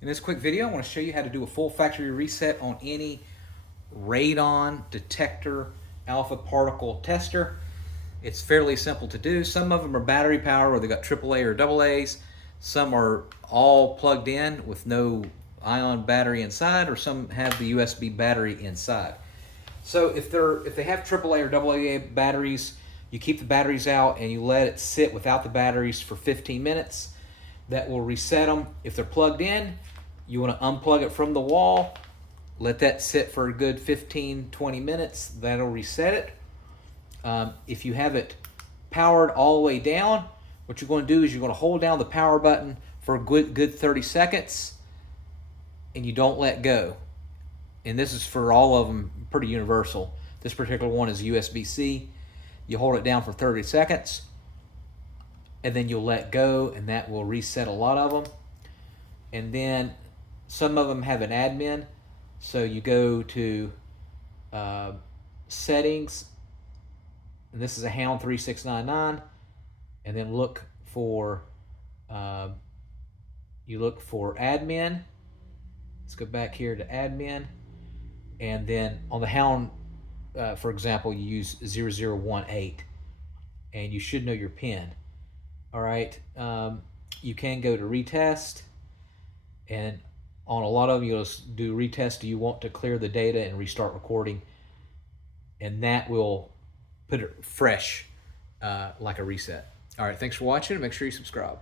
In this quick video, I want to show you how to do a full factory reset on any Radon Detector alpha particle tester. It's fairly simple to do. Some of them are battery power where they got AAA or AA's. Some are all plugged in with no ion battery inside, or some have the USB battery inside. So if they have AAA or AA batteries, you keep the batteries out and you let it sit without the batteries for 15 minutes. That will reset them. If they're plugged in, you want to unplug it from the wall, let that sit for a good 15-20 minutes. That'll reset it. If you have it powered all the way down, what you're going to do is you're going to hold down the power button for a good 30 seconds and you don't let go. And this is for all of them, pretty universal. This particular one is USB-C. You hold it down for 30 seconds and then you'll let go, and that will reset a lot of them. And then some of them have an admin, so you go to settings, and this is a Hound 3699, and then look for admin. Let's go back here to admin, and then on the Hound, for example, you use 0018, and you should know your PIN. All right, you can go to retest, and on a lot of them, you'll just do retest. Do you want to clear the data and restart recording? And that will put it fresh, like a reset. All right, thanks for watching. Make sure you subscribe.